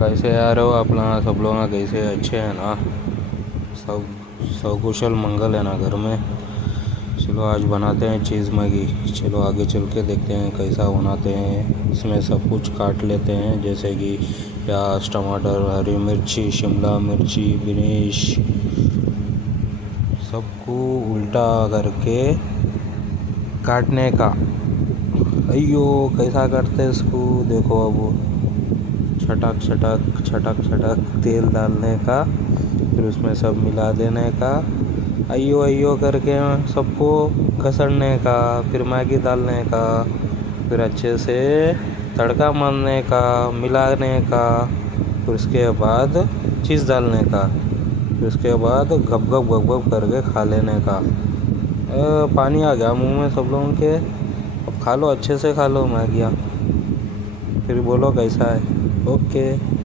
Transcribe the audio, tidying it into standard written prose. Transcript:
कैसे आ रहे हो अपना सब लोग ना? कैसे अच्छे हैं ना? सब सकुशल मंगल है ना घर में? चलो आज बनाते हैं चीज़ मैगी। चलो आगे चल के देखते हैं कैसा बनाते हैं। इसमें सब कुछ काट लेते हैं जैसे कि प्याज, टमाटर, हरी मिर्ची, शिमला मिर्ची, बिनीश, सबको उल्टा करके काटने का। अयो कैसा करते हैं इसको देखो। अब छटक छटक छटक छटक तेल डालने का, फिर उसमें सब मिला देने का, अयो अयो करके सबको घसड़ने का, फिर मैगी डालने का, फिर अच्छे से तड़का मारने का, मिलाने का, फिर उसके बाद चीज़ डालने का, फिर उसके बाद गप गप गप गप करके खा लेने का। पानी आ गया मुंह में सब लोगों के। अब खा लो, अच्छे से खा लो मैगियाँ, फिर बोलो कैसा है। ओके।